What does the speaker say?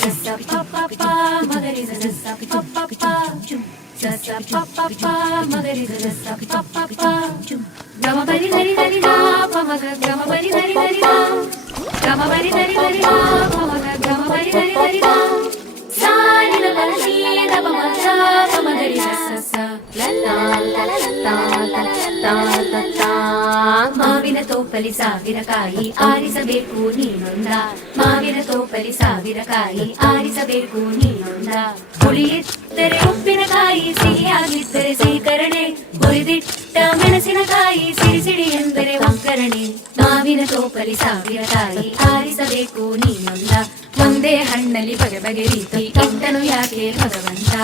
sa pa pa pa magari sa pa pa pa sa pa pa pa magari sa pa pa pa gama bari dari dari da pa maga gama bari dari dari da gama bari dari dari da pa maga gama bari dari dari da sa ni la la ni da pa ma sa pa magari sa la la la la la la la la ಮಾವಿನ ತೋಪಲಿ ಸಾವಿರಕಾಯಿ ಆರಿಸಬೇಕು ನೀನೊಂದ ಮಾವಿನ ತೋಪಲಿ ಸಾವಿರಕಾಯಿ ಆರಿಸಬೇಕು ನೀನೊಂದ ಹುಳಿಯಿದ್ದರೆ ಉಪ್ಪಿನಕಾಯಿ ಸಿಹಿಯಾಗಿದ್ದರೆ ಸೀಕರಣೆ ಹುರಿದಿಟ್ಟ ಮೆಣಸಿನಕಾಯಿ ಸಿಡಿ ಸಿಡಿ ಎಂದರೆ ಒಗ್ಗರಣೆ ಮಾವಿನ ತೋಪಲಿ ಸಾವಿರಕಾಯಿ ಆರಿಸಬೇಕು ನೀನೊಂದ ಒಂದೇ ಹಣ್ಣಲ್ಲಿ ಬಗೆ ಬಗೆ ರೀತಿ ಇಟ್ಟನು ಯಾಕೆ ಭಗವಂತ